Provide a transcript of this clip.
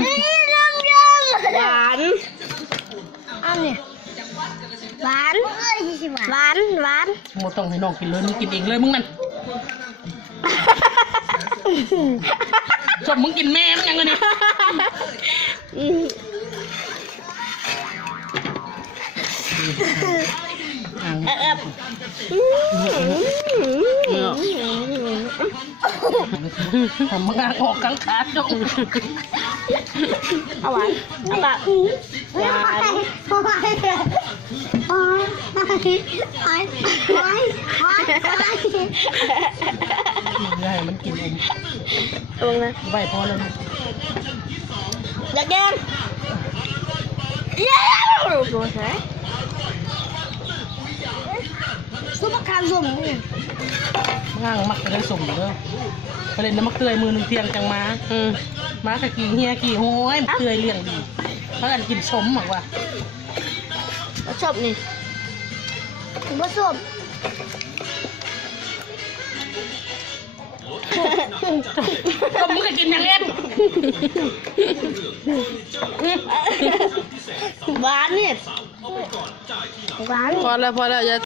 นี่ยำยำหวานอันนี้หวานเอ้ยยี่สิบบาทหวานหวานโมต้องให้น้องกินเลยมึงกินเองเลยมึงนั่นชอบมึงกินแม่มึงยังไงเนี่ยอืมอ่างแอบแอบอืม ทำมึงางออกกลางขาจ้องเอาหวานเอาปะหวานโอ้ยโอ้ยโอ้ยโอ้ยโอ้ยโอ้ยอย่าให้มันกินอมเอาลงนะใบพอแล้วลูกอย่าแกล้งเย้โดนใช่ ซุปมะ ขามส้มเนี่ยง่างมักเลยสมเด้อไปเล่นน้ำมักเตยมือหนึ่งเทียงจังมาอืมมากับกี่เฮียกี่โห้ยเตยเลี้ยงดีเพราะกันกินสมหรอกว่าแล้วชอบนี่ผสมสมมึงก็กินอย่างเอ็นหวานเนี่ยหวาน พอแล้วพอแล้วอย่า